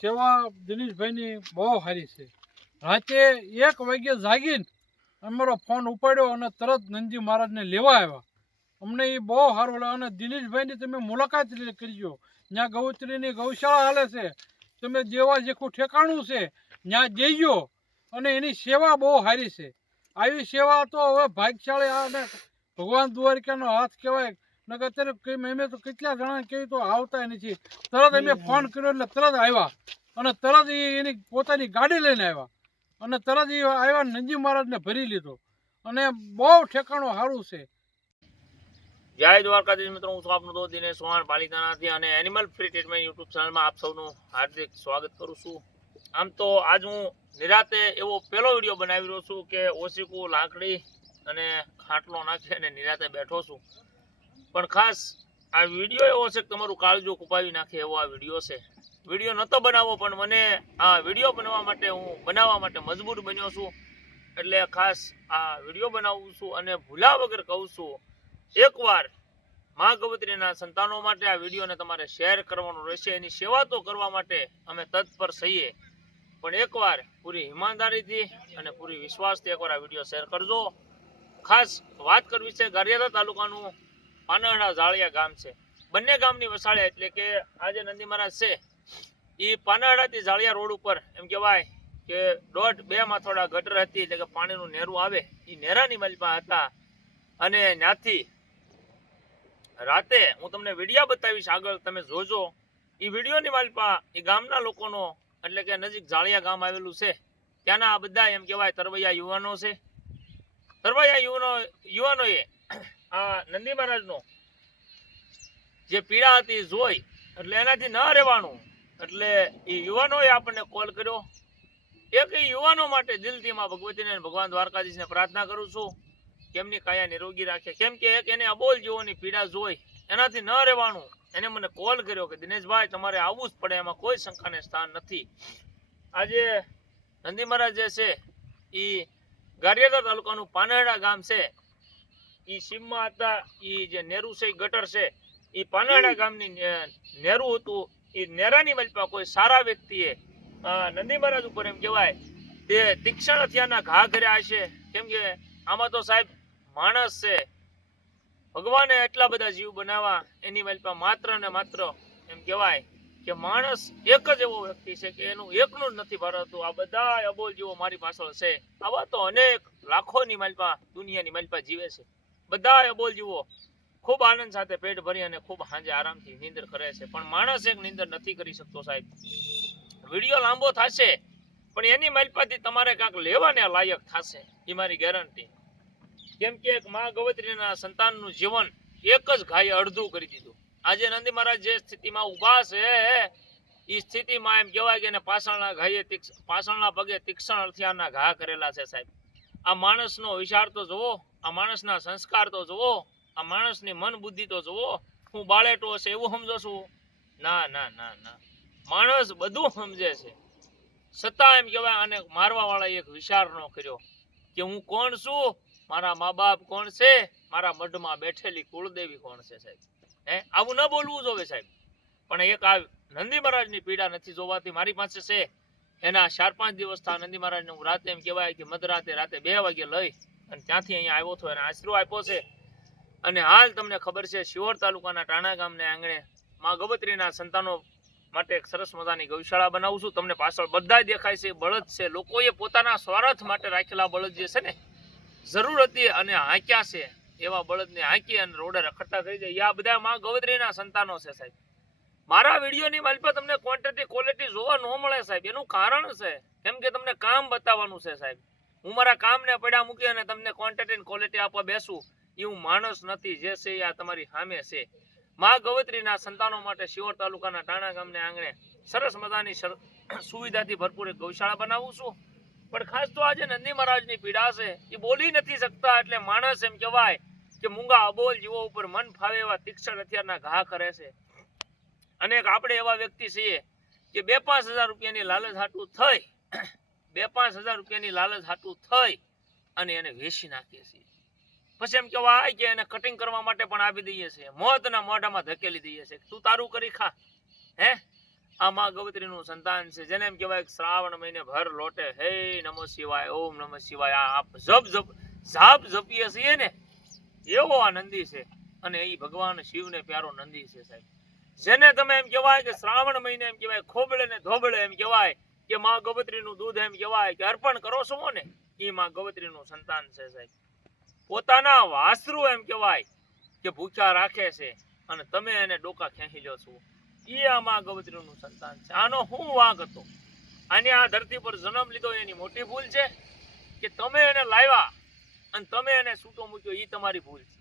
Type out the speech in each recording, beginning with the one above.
સેવા દિનેશભાઈની બહુ સારી છે. રાતે એક વાગ્યે જાગીને અમારો ફોન ઉપાડ્યો અને તરત નંદજી મહારાજને લેવા આવ્યા. અમને એ બહુ સારું લાગે અને દિનેશભાઈની તમે મુલાકાત કરજો. જ્યાં ગૌત્રીની ગૌશાળા હાલે છે. તમે જેવા જેખું ઠેકાણું છે ત્યાં જઈજો. અને એની સેવા બહુ સારી છે. આવી સેવા તો હવે ભાગશાળી અને ભગવાન દ્વારિકાનો હાથ કહેવાય. નકર અત્યારે કઈ મેં તો કેટલા જણા કહી તો આવતા નથી. તરત અમે ફોન કર્યો એટલે તરત આવ્યા. અને તરત એની પોતાની ગાડી લઈને આવ્યા. અને તરત એ આવ્યા નંજી મહારાજને ભરી લીધો. અને બહુ ઠેકાણું સારું છે. જય દ્વારકાધીશ મિત્રો હું છું આપનો દોસ્ત દિનેશ સોહાણ પાલિતાણાથી અને એનિમલ ફ્રી ટ્રીટમેન્ટ યુટ્યુબ ચેનલમાં આપ સૌનું હાર્દિક સ્વાગત કરું છું. આમ તો આજ હું નિરાતે એવો પહેલો વીડિયો બનાવી રહ્યો છું કે ઓશીકું લાકડી અને ખાટલો નાખી અને નિરાતે બેઠો છું. પણ ખાસ આ વીડિયો એવો છે કે તમારું કાળજો કુપાવી નાખે એવો આ વીડિયો છે. વીડિયો નહોતો બનાવવો પણ મને આ વીડિયો બનાવવા માટે હું બનાવવા માટે મજબૂર બન્યો છું. એટલે ખાસ આ વીડિયો બનાવું છું અને ભૂલા વગર કહું છું, એકવાર મા ગવત્રીના સંતાનો માટે આ વિડીયોને તમારે શેર કરવાનો રહેશે. એની સેવા તો કરવા માટે અમે તત્પર છીએ. પણ એકવાર પૂરી ઈમાનદારીથી અને પૂરી વિશ્વાસથી એકવાર આ વીડિયો શેર કરજો. ખાસ વાત કરવી છે ગારિયાદા તાલુકાનું પાનહડા જાળિયા ગામ છે. બંને ગામની વસાળે એટલે કે આ જે નંદી મહારાજ છે એ પાનહડાથી જાળિયા રોડ ઉપર એમ કહેવાય કે દોઢ બે માં થોડા ગટર હતી એટલે કે પાણીનું નેરું આવે. એ નેરાની મલપા હતા અને ત્યાંથી રાતે હું તમને વિડીયા બતાવીશ આગળ, તમે જોજો. એ વિડીયોની માલપા એ ગામના લોકોનો એટલે કે નજીક જાળિયા ગામ આવેલું છે. ત્યાંના આ બધા એમ કહેવાય તરવૈયા યુવાનો છે. તરવૈયા યુવાનો, યુવાનોએ આ નંદી મહારાજનો. જે પીડા હતી જોઈ, એટલે એનાથી ન રહેવાનું. એટલે એ યુવાનોએ આપણને કોલ કર્યો. એક યુવાનો માટે દિલથી માં ભગવતીને ભગવાન દ્વારકાધીશને પ્રાર્થના કરું છું. કેમની કાયા નિરોગી રાખે. કેમ કે એક એને અબોલ જીવોની પીડા જોઈ, એનાથી ન રહેવાનું. એને મને કોલ કર્યો કે, દિનેશભાઈ, તમારે આવવું જ પડે. એમાં કોઈ શંકાને સ્થાન નથી. આજે નંદી મહારાજ જે છે એ ગારિયાદા તાલુકાનું પાનેડા ગામ છે. એ સીમમાં હતા એ જે નેરુ છે ગટર છે એ પાનાડા ગામની નેરુ હતું. એ નેરાની વલપા કોઈ સારા વ્યક્તિએ નંદી મહારાજ ઉપર એમ કહેવાય તે તીક્ષણ હથિયારના ઘા કર્યા હશે કેમ કે આમાં તો સાહેબ માણસ છે. ભગવાને એટલા બધા જીવ બનાવવા એની વલપા માત્ર ને માત્ર એમ કહેવાય કે માણસ એક જ એવો વ્યક્તિ છે કે એનું એકનું જ નથી ભરાતું. આ બધા અબોલ જીવો મારી પાછળ છે. આવા તો અનેક લાખોની માલપા દુનિયાની માલપા જીવે છે. બધા બોલ જુઓ. ખૂબ આનંદ સાથે પેટ ભરી અને ખૂબ સાંજે આરામથી નીંદર કરે છે. પણ માણસ એક નીંદર નથી કરી શકતો સાહેબ. વીડિયો લાંબો થશે, પણ એની મલપાથી તમારે કાંક લેવાને લાયક થશે. એ મારી ગેરંટી. કેમ કે એક મા ગવત્રીના સંતાનનું જીવન એક જ ઘાયે અડધું કરી દીધું. આજે નંદી મહારાજ જે સ્થિતિમાં ઊભા છે એ સ્થિતિમાં એમ કહેવાય કે ઘાયે તીક્ષ- પાછળના પગે તીક્ષણ અર્થિયાના ઘા કરેલા છે સાહેબ. આ માણસનો વિચાર તો જુઓ, આ માણસના સંસ્કાર તો જુઓ, આ માણસની મન બુદ્ધિ તો જુઓ, હું બાળેટો હશે એવું સમજો છું? ના ના ના ના. માણસ બધું સમજે છે. છતાં એમ કહેવાય, આને મારવા વાળા એક વિચાર ન કર્યો કે હું કોણ છું? મારા મા બાપ કોણ છે? મારા મઢમાં બેઠેલી કુળદેવી કોણ છે સાહેબ? હે? આવું ન બોલવું જોવે સાહેબ. પણ એક આ નંદી મહારાજની પીડા નથી જોવાતી, મારી પાસે છે. એના ચાર પાંચ દિવસ થા નંદી મહારાજને હું રાતે એમ કહેવાય કે મધરાતે રાતે બે વાગે લઈ અને ત્યાંથી અહીંયા આવ્યો હતો, એને આશરો આપ્યો છે. અને હાલ તમને ખબર છે, શિહોર તાલુકાના ટાણા ગામને આંગણે મા ગવત્રીના સંતાનો માટે એક સરસ મજાની ગૌશાળા બનાવું છું. તમને પાછળ બધા દેખાય છે, બળદ છે. લોકોએ પોતાના સ્વાર્થ માટે રાખેલા બળદ જે છે ને, જરૂર હતી અને હાંક્યા છે. એવા બળદને હાંકી અને રોડે રખડતા થઈ જાય. આ બધા માં ગવત્રીના સંતાનો છે સાહેબ. મારા વિડીયોની માલપા તમને ક્વોન્ટિટી ક્વોલિટી જોવા ન મળે સાહેબ. એનું કારણ છે, કેમ કે તમને કામ બતાવવાનું છે સાહેબ. હું મારા કામને પડ્યા મૂકી અને તમને ક્વોન્ટિટી ક્વોલિટી આપવા બેસું, એ હું માણસ નથી, જે છે એ આ તમારી સામે છે. મા ગવત્રીના સંતાનો માટે શિહોર તાલુકાના ટાણા ગામને આંગણે સરસ મજાની સુવિધાથી ભરપૂર એક ગૌશાળા બનાવું છું. પણ ખાસ તો આજે નંદી મહારાજની પીડા છે. એ બોલી નથી શકતા એટલે માણસ એમ કહેવાય કે મૂંગા અબોલ જીવો ઉપર મન ફાવે એવા તીક્ષણ હથિયારના ઘા કરે છે. અને એક આપણે એવા વ્યક્તિ છીએ કે બે પાંચ હજાર રૂપિયાની લાલચ હાટું થઈ બે પાંચ હજાર રૂપિયાની લાલચ હાટું થઈ અને એને વેચી નાખીએ છીએ. પછી એમ કહેવાય કે એને કટિંગ કરવા માટે પણ આપી દઈએ છીએ. મોતના મોઢામાં ધકેલી દઈએ છીએ તું તારું કરી ખા. હે? આ માં ગવત્રીનું સંતાન છે. જેને એમ કહેવાય શ્રાવણ મહિને ભર લોટે, હે નમો શિવાય, ઓમ નમઃ શિવાય, આ આપ જપ જપ, જાપ જપીએ છીએ ને, એવો આ નંદી છે. અને એ ભગવાન શિવને પ્યારો નંદી છે સાહેબ. જેને તમે એમ કહેવાય કે શ્રાવણ મહિને એમ કહેવાય, ખોબળે ને ધોબળે એમ કહેવાય કે માં ગવત્રીનું દૂધ એમ કહેવાય કે અર્પણ કરો છો ને એ માં ગવત્રીનું સંતાન છે સાહેબ. પોતાના વાસરું એમ કહેવાય કે ભૂખ્યા રાખે છે અને તમે એને ડોકા ખેંચી લો છો. એ આ માં ગવત્રીનું સંતાન છે. આનો હું વાંક હતો? આને આ ધરતી પર જન્મ લીધો એની મોટી ભૂલ છે? કે તમે એને લાવ્યા અને તમે એને છૂટો મૂક્યો એ તમારી ભૂલ છે.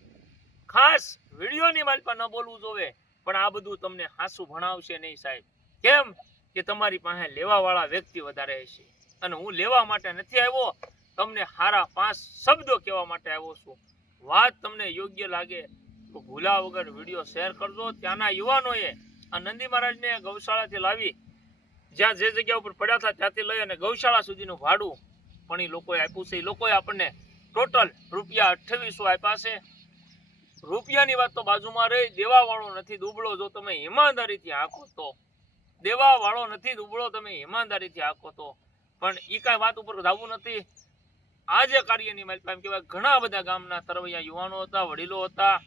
ખાસ વિડીયોની માલિકા ન બોલવું જોવે. પણ આ બધું તમને હાસુ ભણાવશે નહીં સાહેબ. કેમ કે તમારી પાસે લેવાવાળા વ્યક્તિ વધારે હશે અને હું લેવા માટે નથી આવ્યો, તમને હારા પાંચ શબ્દો કહેવા માટે આવ્યો છું. વાત તમને યોગ્ય લાગે તો ભૂલા વગર વીડિયો શેર કરજો. ત્યાંના યુવાનોએ આ નંદી મહારાજને ગૌશાળાથી લાવી, જ્યાં જે જગ્યા ઉપર પડ્યા હતા ત્યાંથી લઈ અને ગૌશાળા સુધીનું ભાડું પણ એ લોકોએ આપ્યું છે. એ લોકોએ આપણને ટોટલ રૂપિયા અઠ્ઠાવીસો આપ્યા છે. રૂપિયાની વાત તો બાજુમાં રહી દેવા વાળો નથી, દુબળો. જો તમે ઈમાનદારીથી આંકો તો દેવા વાળો નથી, દુબળો, તમે ઈમાનદારીથી આંકો તો. પણ એ કાંઈ વાત ઉપર ધાવવું નથી. આજે કાર્યની માલિકા એમ કહેવાય, ઘણા બધા ગામના તરવૈયા યુવાનો હતા, વડીલો હતા.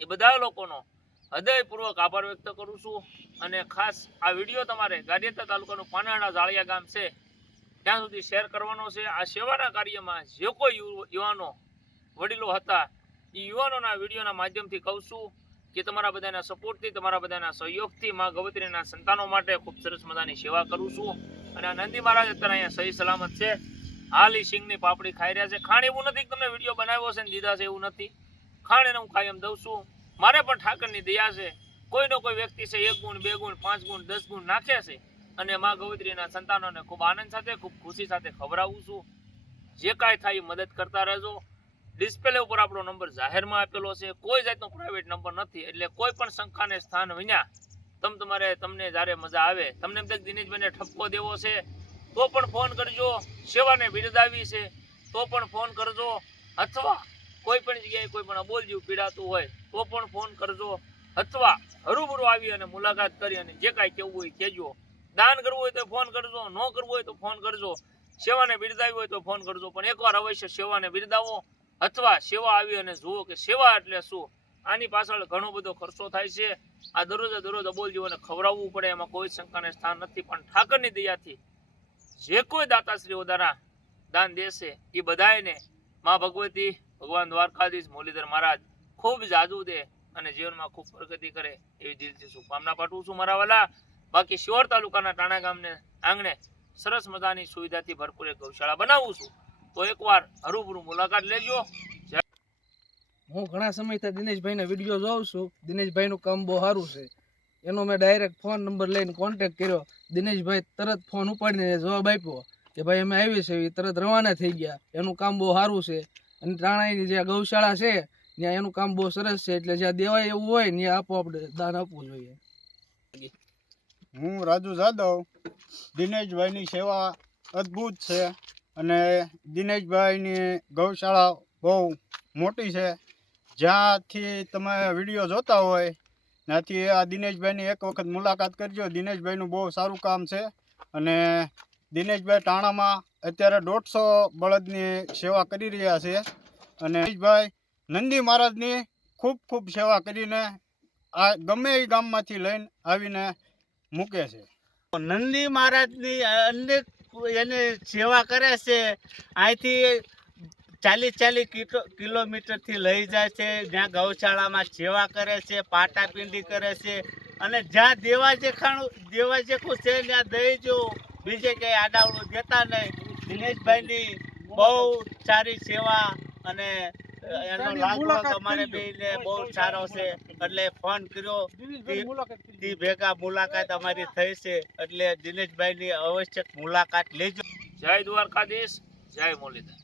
એ બધા લોકોનો હૃદયપૂર્વક આભાર વ્યક્ત કરું છું. અને ખાસ આ વીડિયો તમારે ગાડિયાતા તાલુકાનું પાનાળા જાળિયા ગામ છે. ત્યાં સુધી શેર કરવાનો છે. આ સેવાના કાર્યમાં જે કોઈ યુવાનો, વડીલો હતા એ યુવાનોના વિડીયોના માધ્યમથી કહું છું કે તમારા બધાના સપોર્ટથી, તમારા બધાના સહયોગથી માં ગવત્રીના સંતાનો માટે ખૂબ સરસ મજાની સેવા કરું છું. અને આ નંદી મહારાજ અત્યારે અહીંયા સહી સલામત છે. હાલ ઈ સિંગની પાપડી ખાઈ રહ્યા છે. ખાણ એવું નથી કે તમને વીડિયો બનાવ્યો છે ને દીધા છે એવું નથી. ખાણ એને હું કાયમ દઉં છું. મારે પણ ઠાકરની દયા છે. કોઈનો કોઈ વ્યક્તિ છે, એક ગુણ, બે ગુણ, પાંચ ગુણ, દસ ગુણ નાખે છે. અને મા ગવત્રીના સંતાનોને ખૂબ આનંદ સાથે, ખૂબ ખુશી સાથે ખવડાવું છું. જે કાંઈ થાય એ મદદ કરતા રહેજો. ડિસ્પ્લે ઉપર આપણો નંબર જાહેરમાં આપેલો છે. કોઈ જાતનો પ્રાઇવેટ નંબર નથી. એટલે કોઈ પણ શંકાને સ્થાન વિના તમ તમારે તમને જ્યારે મજા આવે, તમને એમ કે દિનેશભાઈને ઠપકો દેવો છે, તો પણ ફોન કરજો. સેવાને બિરદાવી છે, તો પણ ફોન કરજો. અથવા કોઈ પણ જગ્યાએ કોઈ પણ અબોલ જેવું પીડાતું હોય, તો પણ ફોન કરજો. અથવા હરૂબરૂ આવી અને મુલાકાત કરી અને જે કાંઈ કહેવું હોય કહેજો. દાન કરવું હોય તો ફોન કરજો. ન કરવું હોય તો ફોન કરજો. સેવાને બિરદાવી હોય તો ફોન કરજો. પણ એકવાર અવશ્ય સેવાને બિરદાવો અથવા સેવા આવી અને જુઓ કે સેવા એટલે શું? આની પાછળ ઘણો બધો ખર્ચો થાય છે. આ દરરોજ દરરોજ અબોલજીઓને ખવડાવવું પડે, એમાં કોઈ શંકાને સ્થાન નથી. પણ ઠાકરની દયાથી જે કોઈ દાતાશ્રીઓ દ્વારા દાન દેશે, એ બધાને માં ભગવતી ભગવાન દ્વારકાધીશ મુરલીધર મહારાજ ખૂબ જાદુ દે અને જીવનમાં ખૂબ પ્રગતિ કરે એવી દિલથી શુભકામના પાઠવું છું મારા વાલા. બાકી શિહોર તાલુકાના ટાણા ગામને આંગણે સરસ મજાની સુવિધાથી ભરપૂર એક ગૌશાળા બનાવું છું. તો એકવાર હરૂબરૂ મુલાકાત લેજો. હું ઘણા સમયથી દિનેશભાઈના વીડિયો જોઉં છું. દિનેશભાઈનું કામ બહુ સારું છે. એનો મેં ડાયરેક્ટ ફોન નંબર લઈને કોન્ટેક્ટ કર્યો. દિનેશભાઈ તરત ફોન ઉપાડીને જવાબ આપ્યો કે ભાઈ અમે આવી છે એ તરત રવાના થઈ ગયા. એનું કામ બહુ સારું છે. અને ત્રાણાની જે ગૌશાળા છે ત્યાં એનું કામ બહુ સરસ છે. એટલે જ્યાં દેવાય એવું હોય ત્યાં આપો આપણે દાન આપવું જોઈએ. હું રાજુ જાદવ. દિનેશભાઈની સેવા અદ્ભુત છે. અને દિનેશભાઈની ગૌશાળા બહુ મોટી છે. જ્યાંથી તમે વીડિયો જોતા હોય, ત્યાંથી આ દિનેશભાઈની એક વખત મુલાકાત કરજો. દિનેશભાઈનું બહુ સારું કામ છે અને દિનેશભાઈ ટાણામાં અત્યારે દોઢસો બળદની સેવા કરી રહ્યા છે. અને દિનેશભાઈ નંદી મહારાજની ખૂબ ખૂબ સેવા કરીને આ ગમે એ ગામમાંથી લઈને આવીને મૂકે છે. નંદી મહારાજની અનેક એને સેવા કરે છે અહીંથી ચાલીસ ચાલીસ કિલોમીટરથી લઈ જાય છે, જ્યાં ગૌશાળામાં સેવા કરે છે, પાટાપિંડી કરે છે, અને જ્યાં દેવા જેખાણું દેવા જેખું છે, ત્યાં દઈ બીજે કંઈ આડાવડું દેતા નહીં. દિનેશભાઈની બહુ સારી સેવા અને એનો લાગવગ તમારે બેને બહુ સારો છે. એટલે ફોન કર્યો. દિનેશભાઈ તી ભેગા મુલાકાત અમારી થઈ છે. એટલે દિનેશભાઈની આવશ્યક મુલાકાત લેજો. જય દ્વારકાધીશ જય મુરલીધર.